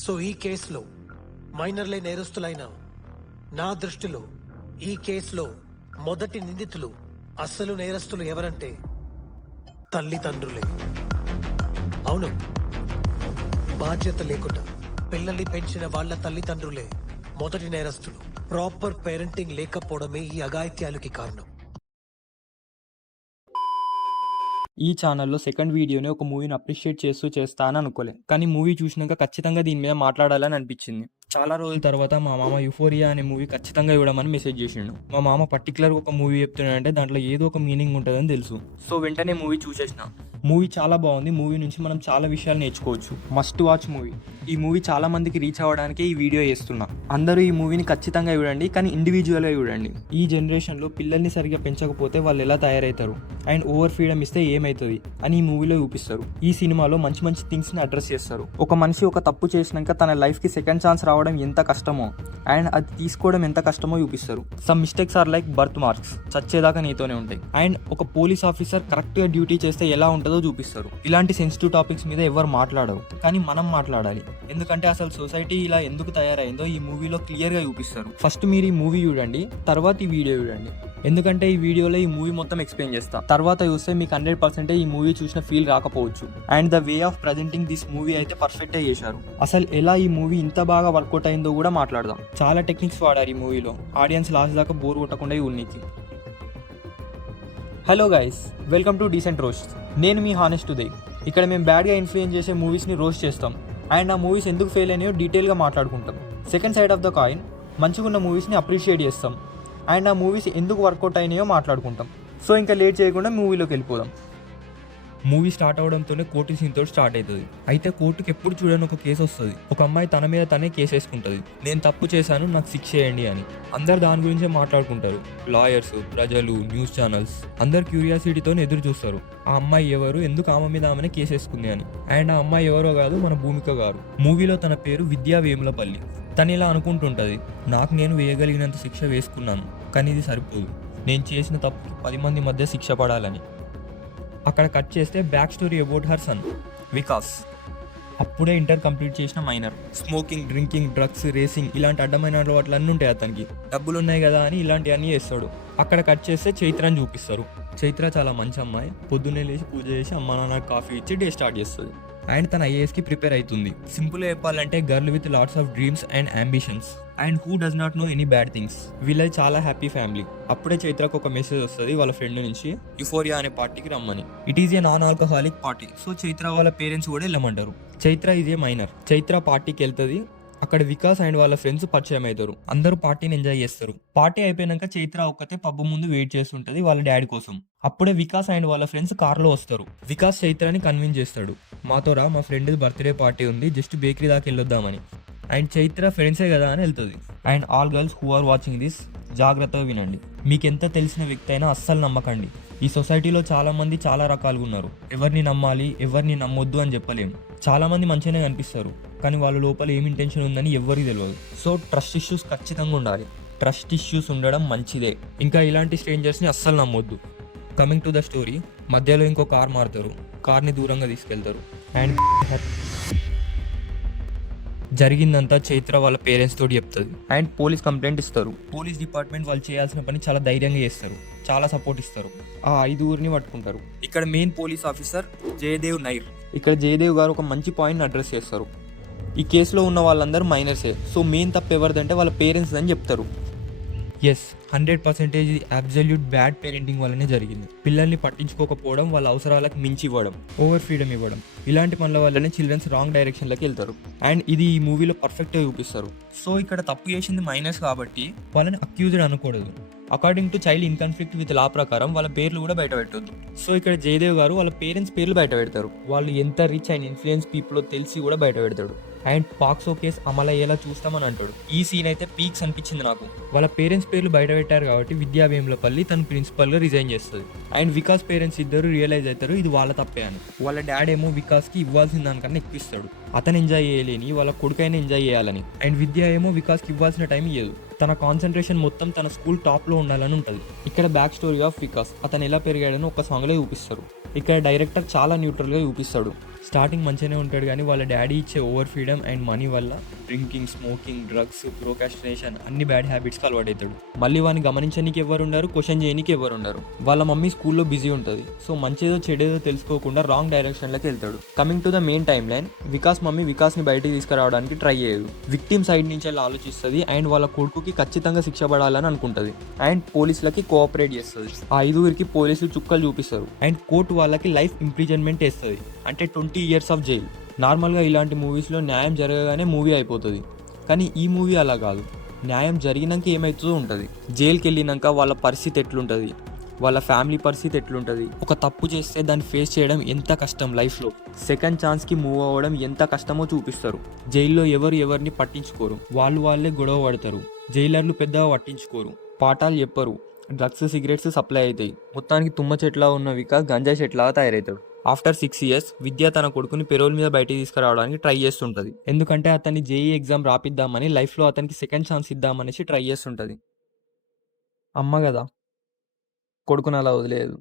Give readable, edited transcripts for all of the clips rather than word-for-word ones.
So ఈ కేసులో మైనర్లే నేరస్తులైన నా దృష్టిలో ఈ కేసులో మొదటి నిందితులు అసలు నేరస్తులు ఎవరంటే తల్లిదండ్రులే. అవును, బాధ్యత లేకుండా పిల్లల్ని పెంచిన వాళ్ళ తల్లిదండ్రులే మొదటి నేరస్తులు. ప్రాపర్ పేరెంటింగ్ లేకపోవడమే ఈ అఘాయిత్యాలకి కారణం. ఈ ఛానల్లో సెకండ్ వీడియోని ఒక మూవీని అప్రిషియేట్ చేస్తా అని అనుకోలే, కానీ మూవీ చూసినాక ఖచ్చితంగా దీని మీద మాట్లాడాలని అనిపించింది. చాలా రోజుల తర్వాత మా మామ యుఫోరియా అనే మూవీ ఖచ్చితంగా ఇవ్వడమని మెసేజ్ చేసిండు. మా మామ పర్టికులర్గా ఒక మూవీ చెప్తున్నాడంటే దాంట్లో ఏదో ఒక మీనింగ్ ఉంటుందని తెలుసు. సో వెంటనే మూవీ చూసేసిన. మూవీ చాలా బాగుంది. మూవీ నుంచి మనం చాలా విషయాలు నేర్చుకోవచ్చు. Must watch movie. ఈ మూవీ చాలా మందికి రీచ్ అవ్వడానికే ఈ వీడియో చేస్తున్నా. అందరూ ఈ మూవీని ఖచ్చితంగా చూడండి, కానీ ఇండివిజువల్గా చూడండి. ఈ జనరేషన్లో పిల్లల్ని సరిగ్గా పెంచకపోతే వాళ్ళు ఎలా తయారవుతారు అండ్ ఓవర్ ఫ్రీడమ్ ఇస్తే ఏమవుతుంది అని ఈ మూవీలో చూపిస్తారు. ఈ సినిమాలో మంచి మంచి థింగ్స్ని అడ్రస్ చేస్తారు. ఒక మనిషి ఒక తప్పు చేసినాక తన లైఫ్కి సెకండ్ ఛాన్స్ రావడం ఎంత కష్టమో అండ్ అది తీసుకోవడం ఎంత కష్టమో చూపిస్తారు. Some mistakes are like birth marks, చచ్చేదాకా నీతోనే ఉంటాయి. అండ్ ఒక పోలీస్ ఆఫీసర్ కరెక్ట్గా డ్యూటీ చేస్తే ఎలా ఉంటుందో చూపిస్తారు. ఇలాంటి సెన్సిటివ్ టాపిక్స్ మీద ఎవరు మాట్లాడరు, కానీ మనం మాట్లాడాలి. ఎందుకంటే అసలు సొసైటీ ఇలా ఎందుకు తయారైందో ఈ మూవీలో క్లియర్గా చూపిస్తారు. ఫస్ట్ మీరు ఈ మూవీ చూడండి, తర్వాత ఈ వీడియో చూడండి. ఎందుకంటే ఈ వీడియోలో ఈ మూవీ మొత్తం ఎక్స్ప్లెయిన్ చేస్తా. తర్వాత చూస్తే మీకు 100% ఈ మూవీ చూసిన ఫీల్ రాకపోవచ్చు. And the way of presenting this movie అయితే పర్ఫెక్ట్గా చేశారు. అసలు ఎలా ఈ మూవీ ఇంత బాగా వర్కౌట్ అయిందో కూడా మాట్లాడదాం. చాలా టెక్నిక్స్ వాడారు ఈ మూవీలో, ఆడియన్స్ లాస్ట్ దాకా బోర్ కొట్టకుండా ఉన్నీకి. Hello guys, welcome to decent roast. నేను మీ హానెస్ట్ ఉదయ్. ఇక్కడ మేము బ్యాడ్గా ఇన్ఫ్లుయెన్స్ చేసే మూవీస్ని రోస్ట్ చేస్తాం అండ్ ఆ మూవీస్ ఎందుకు ఫెయిల్ అయినాయో డీటెయిల్గా మాట్లాడుకుంటాం. Second side of the coin, మంచిగా ఉన్న మూవీస్ని అప్రిషియేట్ చేస్తాం అండ్ ఆ మూవీస్ ఎందుకు వర్కౌట్ అయినాయో మాట్లాడుకుంటాం. సో ఇంకా లేట్ చేయకుండా మూవీలోకి వెళ్ళిపోదాం. మూవీ స్టార్ట్ అవడంతోనే కోర్టు సీన్తో స్టార్ట్ అవుతుంది. అయితే కోర్టుకి ఎప్పుడు చూడని ఒక కేసు వస్తుంది. ఒక అమ్మాయి తన మీద తనే కేసు వేసుకుంటుంది. నేను తప్పు చేశాను, నాకు శిక్ష చేయండి అని. అందరు దాని గురించే మాట్లాడుకుంటారు. లాయర్స్, ప్రజలు, న్యూస్ ఛానల్స్ అందరు క్యూరియాసిటీతో ఎదురు చూస్తారు. ఆ అమ్మాయి ఎవరు, ఎందుకు ఆమె మీద ఆమెనే కేసు వేసుకుంది అని. అండ్ ఆ అమ్మాయి ఎవరో కాదు, మన భూమిక గారు. మూవీలో తన పేరు విద్యా వేములపల్లి. తను ఇలా అనుకుంటుంటుంది, నాకు నేను వేయగలిగినంత శిక్ష వేసుకున్నాను, కానీ ఇది సరిపోదు. నేను చేసిన తప్పుకి 10 మంది మధ్య శిక్ష పడాలని. అక్కడ కట్ చేస్తే back story about her son Vikas. అప్పుడే ఇంటర్ కంప్లీట్ చేసిన minor. Smoking, drinking, drugs, racing ఇలాంటి అడ్డమైన అలవాట్లన్నీ ఉంటాయి అతనికి. డబ్బులు ఉన్నాయి కదా అని ఇలాంటివన్నీ చేస్తాడు. అక్కడ కట్ చేస్తే చైత్రని చూపిస్తారు. చైత్ర చాలా మంచి అమ్మాయి. పొద్దున్నే లేచి పూజ చేసి అమ్మ నాన్నకి కాఫీ ఇచ్చి డే స్టార్ట్ చేస్తుంది. అండ్ తన ఐఏఎస్కి ప్రిపేర్ అవుతుంది. సింపుల్గా చెప్పాలంటే girl with lots of dreams and ambitions and who does not know any bad things. వీళ్ళది చాలా హ్యాపీ ఫ్యామిలీ. అప్పుడే చైత్రకు ఒక మెసేజ్ వస్తుంది వాళ్ళ ఫ్రెండ్ నుంచి, యుఫోరియా అనే పార్టీకి రమ్మని. It is a non alcoholic party. So Chaitra వాళ్ళ పేరెంట్స్ కూడా వెళ్ళమంటారు. Chaitra is a minor. Chaitra పార్టీకి వెళ్తుంది. అక్కడ వికాస్ అండ్ వాళ్ళ ఫ్రెండ్స్ పరిచయం అవుతారు. అందరూ పార్టీని ఎంజాయ్ చేస్తారు. పార్టీ అయిపోయాక చైత్ర ఒక్కతే పబ్బు ముందు వెయిట్ చేస్తుంటది వాళ్ళ డాడీ కోసం. అప్పుడే వికాస్ అండ్ వాళ్ళ ఫ్రెండ్స్ కార్లో వస్తారు. వికాస్ చైత్రని కన్విన్స్ చేస్తాడు, మాతో రా, మా ఫ్రెండ్ బర్త్డే పార్టీ ఉంది, జస్ట్ బేకరీ దాకా వెళ్ళొద్దామని. అండ్ చైత్ర ఫ్రెండ్సే కదా అని వెళ్తుంది. And all girls who are watching this, జాగ్రత్తగా వినండి. మీకెంత తెలిసిన వ్యక్తి అయినా అస్సలు నమ్మకండి. ఈ సొసైటీలో చాలా మంది చాలా రకాలుగా ఉన్నారు. ఎవరిని నమ్మాలి, ఎవరిని నమ్మొద్దు అని చెప్పలేము. చాలా మంది మంచిగానే కనిపిస్తారు, కానీ వాళ్ళ లోపల ఏం ఇంటెన్షన్ ఉందని ఎవ్వరికి తెలియదు. సో ట్రస్ట్ ఇష్యూస్ ఖచ్చితంగా ఉండాలి. ట్రస్ట్ ఇష్యూస్ ఉండడం మంచిదే. ఇంకా ఇలాంటి స్ట్రేంజర్స్ని అస్సలు నమ్మొద్దు. కమింగ్ టు ద స్టోరీ, మధ్యలో ఇంకో కార్ మారుతారు. కార్ని దూరంగా తీసుకెళ్తారు. అండ్ జరిగిందంతా చైత్ర వాళ్ళ పేరెంట్స్ తోటి చెప్తుంది. అండ్ పోలీస్ కంప్లైంట్ ఇస్తారు. పోలీస్ డిపార్ట్మెంట్ వాళ్ళు చేయాల్సిన పని చాలా ధైర్యంగా చేస్తారు, చాలా సపోర్ట్ ఇస్తారు. ఆ 5 పట్టుకుంటారు. ఇక్కడ మెయిన్ పోలీస్ ఆఫీసర్ జయదేవ్ నైర్. ఇక్కడ జయదేవ్ గారు ఒక మంచి పాయింట్ని అడ్రస్ చేస్తారు. ఈ కేసులో ఉన్న వాళ్ళందరూ మైనర్సే. సో మెయిన్ తప్పు ఎవరిదంటే వాళ్ళ పేరెంట్స్ అని చెప్తారు. ఎస్, 100% ఇది అబ్సల్యూట్ బ్యాడ్ పేరెంటింగ్ వల్లనే జరిగింది. పిల్లల్ని పట్టించుకోకపోవడం, వాళ్ళ అవసరాలకు మించి ఇవ్వడం, ఓవర్ ఫ్రీడమ్ ఇవ్వడం, ఇలాంటి పనుల వల్లనే చిల్డ్రన్స్ రాంగ్ డైరెక్షన్లోకి వెళ్తారు. అండ్ ఇది ఈ మూవీలో పర్ఫెక్ట్గా చూపిస్తారు. సో ఇక్కడ తప్పు చేసింది మైనర్స్ కాబట్టి వాళ్ళని అక్యూజ్డ్ అనకూడదు. According to child in conflict with law ప్రకారం వాళ్ళ పేర్లు కూడా బయట పెట్టొద్దు. సో ఇక్కడ జయదేవ్ గారు వాళ్ళ పేరెంట్స్ పేర్లు బయట పెడతారు. వాళ్ళు ఎంత రిచ్ అండ్ ఇన్ఫ్లుయెన్స్ పీపుల్ తెలిసి కూడా బయట పెడతాడు. అండ్ పాక్సో కేసు అమలయ్యేలా చూస్తామని అంటాడు. ఈ సీన్ అయితే పీక్స్ అనిపించింది నాకు. వాళ్ళ పేరెంట్స్ పేర్లు బయట పెట్టారు కాబట్టి విద్యా వేములపల్లి తన ప్రిన్సిపల్గా రిజైన్ చేస్తుంది. అండ్ వికాస్ పేరెంట్స్ ఇద్దరు రియలైజ్ అవుతారు ఇది వాళ్ళ తప్పే అని. వాళ్ళ డాడ్ ఏమో వికాస్కి ఇవ్వాల్సిన దానికన్నా ఎక్కువిస్తాడు. అతను ఎంజాయ్ చేయలేని వాళ్ళ కొడుకైనా ఎంజాయ్ చేయాలని. అండ్ విద్య ఏమో వికాస్కి ఇవ్వాల్సిన టైం ఇవ్వదు. తన కాన్సన్ట్రేషన్ మొత్తం తన స్కూల్ టాప్లో ఉండాలని ఉంటుంది. ఇక్కడ బ్యాక్ స్టోరీ ఆఫ్ వికాస్, అతను ఎలా పెరిగాడని ఒక సాంగ్లో చూపిస్తారు. ఇక్కడ డైరెక్టర్ చాలా న్యూట్రల్గా చూపిస్తాడు. స్టార్టింగ్ మంచిగానే ఉంటాడు కానీ వాళ్ళ డాడీ ఇచ్చే ఓవర్ ఫ్రీడమ్ అండ్ మనీ వల్ల డ్రింకింగ్, స్మోకింగ్, డ్రగ్స్, ప్రోకాస్టినేషన్ అన్ని బ్యాడ్ హ్యాబిట్స్కి అలవాటవుతాడు. మళ్ళీ వాడిని గమనించడానికి ఎవరు ఉండరు, క్వశ్చన్ చేయడానికి ఎవరు ఉండరు. వాళ్ళ మమ్మీ స్కూల్లో బిజీ ఉంటుంది. సో మంచిదో చెడేదో తెలుసుకోకుండా రాంగ్ డైరెక్షన్లోకి వెళ్తాడు. Coming to the main time line, Vikas mummy వికాస్ని బయటికి తీసుకురావడానికి ట్రై చేయదు. విక్టిమ్ సైడ్ నుంచి అలా ఆలోచిస్తుంది అండ్ వాళ్ళ కొడుకుకి ఖచ్చితంగా శిక్ష పడాలని అనుకుంటుంది అండ్ పోలీసులకి కోఆపరేట్ చేస్తుంది. ఆ 5 పోలీసులు చుక్కలు చూపిస్తారు అండ్ కోర్టు వాళ్ళకి లైఫ్ ఇంప్రిజన్మెంట్ వేస్తుంది, అంటే 20 years ఆఫ్ జైల్. నార్మల్గా ఇలాంటి మూవీస్లో న్యాయం జరగగానే మూవీ అయిపోతుంది, కానీ ఈ మూవీ అలా కాదు. న్యాయం జరిగినాక ఏమవుతుందో ఉంటుంది. జైలుకి వెళ్ళినాక వాళ్ళ పరిస్థితి ఎట్లుంటుంది, వాళ్ళ ఫ్యామిలీ పరిస్థితి ఎట్లుంటుంది, ఒక తప్పు చేస్తే దాన్ని ఫేస్ చేయడం ఎంత కష్టం లైఫ్లో, సెకండ్ ఛాన్స్కి మూవ్ అవ్వడం ఎంత కష్టమో చూపిస్తారు. జైల్లో ఎవరిని పట్టించుకోరు, వాళ్ళే గొడవ పడతారు. జైలర్లు పెద్దగా పట్టించుకోరు, పాఠాలు చెప్పరు. డ్రగ్స్, సిగరెట్స్ సప్లై అవుతాయి. మొత్తానికి తుమ్మ చెట్లా ఉన్న వికాస్ గంజాయి చెట్లాగా తయారవుతాడు. ఆఫ్టర్ 6 years విద్య తన కొడుకుని పెరోల్ మీద బయటికి తీసుకురావడానికి ట్రై చేస్తుంటుంది. ఎందుకంటే అతన్ని జేఈ ఎగ్జామ్ రాపిద్దామని, లైఫ్లో అతనికి సెకండ్ ఛాన్స్ ఇద్దామనేసి ట్రై చేస్తుంటుంది. అమ్మ కదా కొడుకుని అలా వదిలేదు.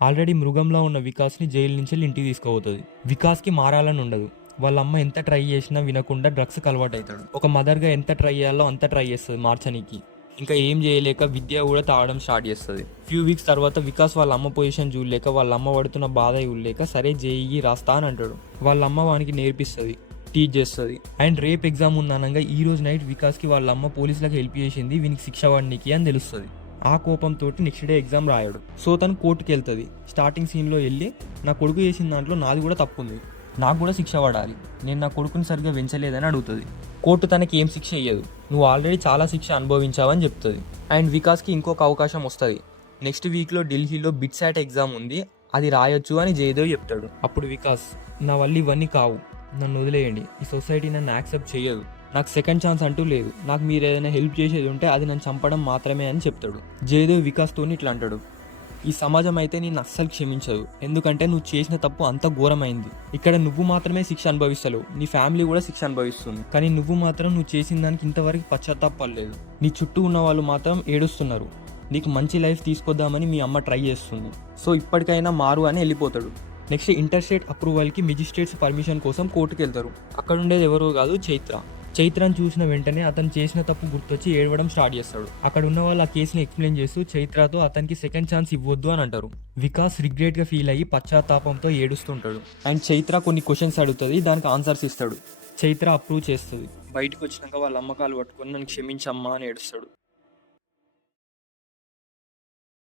ఆల్రెడీ మృగంలో ఉన్న వికాస్ని జైలు నుంచి ఇంటికి తీసుకుపోతుంది. వికాస్కి మారాలని ఉండదు. వాళ్ళ అమ్మ ఎంత ట్రై చేసినా వినకుండా డ్రగ్స్కి అలవాటు అవుతాడు. ఒక మదర్గా ఎంత ట్రై చేయాలో అంత ట్రై చేస్తుంది మార్చనీకి. ఇంకా ఏం చేయలేక విద్య కూడా తాగడం స్టార్ట్ చేస్తుంది. ఫ్యూ వీక్స్ తర్వాత వికాస్ వాళ్ళ అమ్మ పొజిషన్ చూడలేక, వాళ్ళ అమ్మ పడుతున్న బాధ చూడలేక సరే జేఈ రాస్తా అని అంటాడు. వాళ్ళ అమ్మ వానికి నేర్పిస్తుంది, టీచ్ చేస్తుంది. అండ్ రేప్ ఎగ్జామ్ ఉందనగా ఈ రోజు నైట్ వికాస్కి వాళ్ళ అమ్మ పోలీసులకు హెల్ప్ చేసింది వీనికి శిక్ష పడనీకి అని తెలుస్తుంది. ఆ కోపంతో నెక్స్ట్ డే ఎగ్జామ్ రాయడు. సో తను కోర్టుకి వెళ్తుంది. స్టార్టింగ్ సీన్లో వెళ్ళి నా కొడుకు చేసిన దాంట్లో నాది కూడా తప్పు ఉంది, నాకు కూడా శిక్ష పడాలి, నేను నా కొడుకుని సరిగ్గా పెంచలేదని అడుగుతుంది. కోర్టు తనకి ఏం శిక్ష ఇయ్యదు, నువ్వు ఆల్రెడీ చాలా శిక్ష అనుభవించావని చెప్తుంది. అండ్ వికాస్కి ఇంకొక అవకాశం వస్తుంది. నెక్స్ట్ వీక్లో ఢిల్లీలో బిట్సాట్ ఎగ్జామ్ ఉంది, అది రాయొచ్చు అని జయదేవ్ చెప్తాడు. అప్పుడు వికాస్, నా వల్ల ఇవన్నీ కావు, నన్ను వదిలేయండి, ఈ సొసైటీ నన్ను యాక్సెప్ట్ చేయదు, నాకు సెకండ్ ఛాన్స్ అంటూ లేదు, నాకు మీరు ఏదైనా హెల్ప్ చేసేది ఉంటే అది నన్ను చంపడం మాత్రమే అని చెప్తాడు. జయదేవ్ వికాస్తో ఇట్లా అంటాడు, ఈ సమాజం అయితే నేను అస్సలు క్షమించదు, ఎందుకంటే నువ్వు చేసిన తప్పు అంత ఘోరమైంది. ఇక్కడ నువ్వు మాత్రమే శిక్ష అనుభవిస్తలేవు, నీ ఫ్యామిలీ కూడా శిక్ష అనుభవిస్తుంది. కానీ నువ్వు మాత్రం నువ్వు చేసిన దానికి ఇంతవరకు పశ్చాత్తాపడలేదు. నీ చుట్టూ ఉన్న వాళ్ళు మాత్రం ఏడుస్తున్నారు. నీకు మంచి లైఫ్ తీసుకొద్దామని మీ అమ్మ ట్రై చేస్తుంది. సో ఇప్పటికైనా మారు అని వెళ్ళిపోతాడు. నెక్స్ట్ ఇంటర్స్టేట్ అప్రూవల్కి మెజిస్ట్రేట్స్ పర్మిషన్ కోసం కోర్టుకు వెళ్తారు. అక్కడ ఉండేది ఎవరో కాదు, చైత్రని చూసిన వెంటనే అతను చేసిన తప్పు గుర్తొచ్చి ఏడవడం స్టార్ట్ చేస్తాడు. అక్కడ ఉన్న వాళ్ళు ఆ కేసుని ఎక్స్ప్లెయిన్ చేస్తూ చైత్రతో అతనికి సెకండ్ ఛాన్స్ ఇవ్వద్దు అని అంటారు. వికాస్ రిగ్రెట్గా ఫీల్ అయ్యి పశ్చాత్తాపంతో ఏడుస్తుంటాడు. అండ్ చైత్ర కొన్ని క్వశ్చన్స్ అడుగుతుంది, దానికి ఆన్సర్స్ ఇస్తాడు. చైత్ర అప్రూవ్ చేస్తుంది. బయటకు వచ్చినాక వాళ్ళ అమ్మకాలు పట్టుకొని నన్ను క్షమించమ్మా అని ఏడుస్తాడు.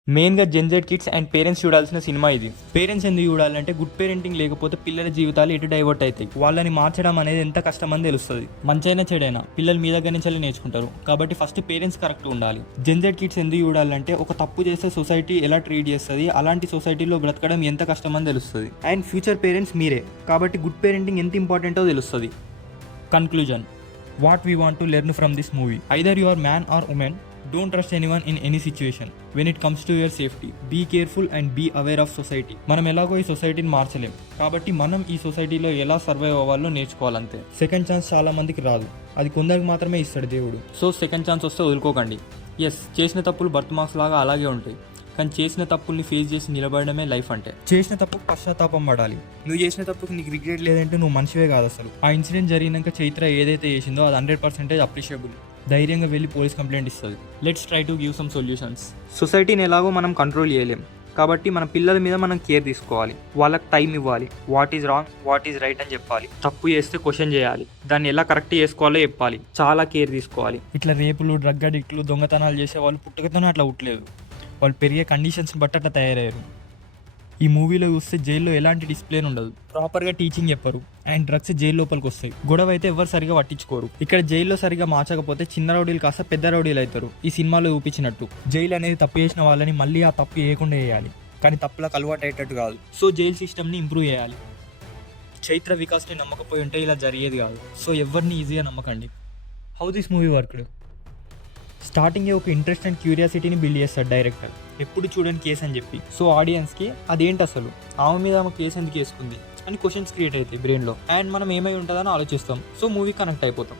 మెయిన్గా జెన్జెడ్ కిడ్స్ అండ్ పేరెంట్స్ చూడాల్సిన సినిమా ఇది. పేరెంట్స్ ఎందుకు చూడాలంటే గుడ్ పేరెంటింగ్ లేకపోతే పిల్లల జీవితాలు ఎటు డైవర్ట్ అవుతాయి. వాళ్ళని మార్చడం అనేది ఎంత కష్టమని తెలుస్తుంది. మంచైనా చెడైనా పిల్లలు మీ దగ్గర నుంచి నేర్చుకుంటారు. కాబట్టి ఫస్ట్ పేరెంట్స్ కరెక్ట్ ఉండాలి. జెన్జెడ్ కిడ్స్ ఎందుకు చూడాలంటే ఒక తప్పు చేస్తే సొసైటీ ఎలా ట్రీట్ చేస్తుంది, అలాంటి సొసైటీలో బ్రతకడం ఎంత కష్టమని తెలుస్తుంది. అండ్ ఫ్యూచర్ పేరెంట్స్ మీరే, కాబట్టి గుడ్ పేరెంటింగ్ ఎంత ఇంపార్టెంటో తెలుస్తుంది. Conclusion, what we want to learn from this movie, either you are man or women, don't trust anyone in any situation when it comes to your safety. Be careful and be aware of society. మనం ఎలాగో ఈ సొసైటీని మార్చలేం, కాబట్టి మనం ఈ సొసైటీలో ఎలా survive అవ్వాలో నేర్చుకోవాలంతే. సెకండ్ ఛాన్స్ చాలా మందికి రాదు, అది కొందరికి మాత్రమే ఇస్తాడు దేవుడు. సో సెకండ్ ఛాన్స్ వస్తే వదులుకోకండి. ఎస్, చేసిన తప్పులు బర్త్ మార్క్స్ లాగా అలాగే ఉంటాయి, కానీ చేసిన తప్పుల్ని ఫేస్ చేసి నిలబడమే లైఫ్ అంటే. చేసిన తప్పుకు పశ్చాత్తాపం పడాలి. నువ్వు చేసిన తప్పుకు నీకు రిగ్రెట్ లేదంటే నువ్వు మనిషివే కాదు అసలు. ఆ ఇన్సిడెంట్ జరిగినాక చైత్ర ఏదైతే చేసిందో అది 100% అప్రిషియబుల్. ధైర్యంగా వెళ్ళి పోలీస్ కంప్లైంట్ ఇస్తుంది. Let's try to give some solutions. సొసైటీని ఎలాగో మనం కంట్రోల్ చేయలేం, కాబట్టి మన పిల్లల మీద మనం కేర్ తీసుకోవాలి. వాళ్ళకి టైం ఇవ్వాలి. What is wrong, what is right అని చెప్పాలి. తప్పు చేస్తే క్వశ్చన్ చేయాలి, దాన్ని ఎలా కరెక్ట్ చేసుకోవాలో చెప్పాలి. చాలా కేర్ తీసుకోవాలి. ఇట్లా రేపులు, డ్రగ్ అడిక్ట్లు, దొంగతనాలు చేసే వాళ్ళు పుట్టుకతోనే అట్లా పుట్టలేదు, వాళ్ళు పెరిగే కండిషన్స్ని బట్టి అట్లా తయారయ్యారు. ఈ మూవీలో చూస్తే జైల్లో ఎలాంటి డిసిప్లిన్ ఉండదు, ప్రాపర్గా టీచింగ్ చెప్పరు, అండ్ డ్రగ్స్ జైలు లోపలికి వస్తాయి. గొడవ అయితే ఎవరు సరిగా పట్టించుకోరు. ఇక్కడ జైల్లో సరిగా మార్చకపోతే చిన్న రౌడీలు కాస్త పెద్ద రౌడీలు అవుతారు. ఈ సినిమాలో చూపించినట్టు జైలు అనేది తప్పు చేసిన వాళ్ళని మళ్ళీ ఆ తప్పు చేయకుండా చేయాలి, కానీ తప్పులకు అలవాటు అయ్యేటట్టు కాదు. సో జైలు సిస్టమ్ని ఇంప్రూవ్ చేయాలి. చైత్ర వికాస్ని నమ్మకపోయి ఉంటే ఇలా జరిగేది కాదు. సో ఎవరిని ఈజీగా నమ్మకండి. హౌ దిస్ మూవీ వర్క్డ్, స్టార్టింగే ఒక ఇంట్రెస్ట్ అండ్ క్యూరియాసిటీని బిల్డ్ చేస్తాడు డైరెక్టర్, ఎప్పుడు చూడని కేసు అని చెప్పి. సో ఆడియన్స్కి అదేంటి అసలు, ఆమె మీద ఆమె కేసు ఎందుకు వేసుకుంది అని క్వశ్చన్స్ క్రియేట్ అవుతాయి బ్రెయిన్లో, అండ్ మనం ఏమై ఉంటుందని ఆలోచిస్తాం. సో మూవీ కనెక్ట్ అయిపోతాం.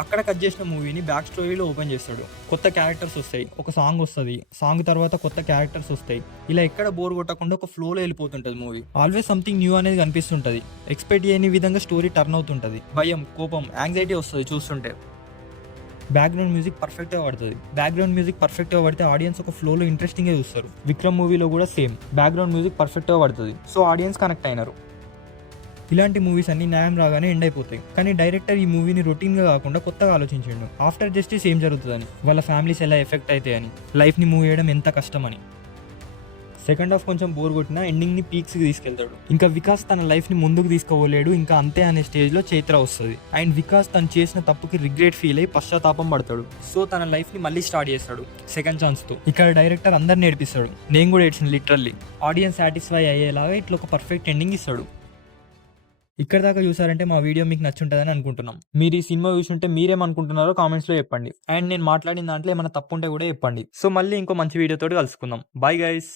అక్కడ కట్ చేసిన మూవీని బ్యాక్ స్టోరీలో ఓపెన్ చేస్తాడు. కొత్త క్యారెక్టర్స్ వస్తాయి, ఒక సాంగ్ వస్తుంది, సాంగ్ తర్వాత కొత్త క్యారెక్టర్స్ వస్తాయి. ఇలా ఎక్కడ బోర్ కొట్టకుండా ఒక ఫ్లోలో వెళ్ళిపోతుంటది మూవీ. ఆల్వేస్ సంథింగ్ న్యూ అనేది కనిపిస్తుంటది. ఎక్స్పెక్ట్ చేయని విధంగా స్టోరీ టర్న్ అవుతుంటది. భయం, కోపం, యాంగ్జైటీ వస్తుంది చూస్తుంటే. బ్యాక్గ్రౌండ్ మ్యూజిక్ పర్ఫెక్ట్గా పడుతుంది. బ్యాక్గ్రౌండ్ మ్యూజిక్ పర్ఫెక్ట్గా పడితే ఆడియన్స్ ఒక ఫ్లోలో ఇంట్రెస్టింగ్గా చూస్తారు. విక్రమ్ మూవీలో కూడా సేమ్ బ్యాక్గ్రౌండ్ మ్యూజిక్ పర్ఫెక్ట్గా పడుతుంది, సో ఆడియన్స్ కనెక్ట్ అయినారు. ఇలాంటి మూవీస్ అన్ని న్యాయం రాగానే ఎండ్ అయిపోతాయి. కానీ డైరెక్టర్ ఈ మూవీని రొటీన్గా కాకుండా కొత్తగా ఆలోచించిండు. ఆఫ్టర్ జస్టిస్ ఏం జరుగుతుందని, వాళ్ళ ఫ్యామిలీస్ ఎలా ఎఫెక్ట్ అవుతాయని, లైఫ్ని మూవ్ చేయడం ఎంత కష్టమని. సెకండ్ హాఫ్ కొంచెం బోర్ కొట్టినా ఎండింగ్ని పీక్స్కి తీసుకెళ్తాడు. ఇంకా వికాస్ తన లైఫ్ని ముందుకు తీసుకోలేడు, ఇంకా అంతే అనే స్టేజ్లో చైత్ర వస్తుంది. అండ్ వికాస్ తను చేసిన తప్పుకి రిగ్రెట్ ఫీల్ అయ్యి పశ్చాత్తాపం పడతాడు. సో తన లైఫ్ని మళ్ళీ స్టార్ట్ చేస్తాడు సెకండ్ ఛాన్స్తో. ఇక్కడ డైరెక్టర్ అందరిని నేర్పిస్తాడు. నేను కూడా ఏడ్చిన లిటరల్లీ. ఆడియన్స్ సాటిస్ఫై అయ్యేలాగా ఇట్లా ఒక పర్ఫెక్ట్ ఎండింగ్ ఇస్తాడు. ఇక్కడ దాకా చూసారంటే మా వీడియో మీకు నచ్చుంటుందని అనుకుంటున్నాం. మీరు ఈ సినిమా చూసుంటే మీరేమనుకుంటున్నారో కామెంట్స్లో చెప్పండి. అండ్ నేను మాట్లాడిన దాంట్లో ఏమైనా తప్పు ఉంటే కూడా చెప్పండి. సో మళ్ళీ ఇంకో మంచి వీడియోతో కలుసుకుందాం. Bye guys.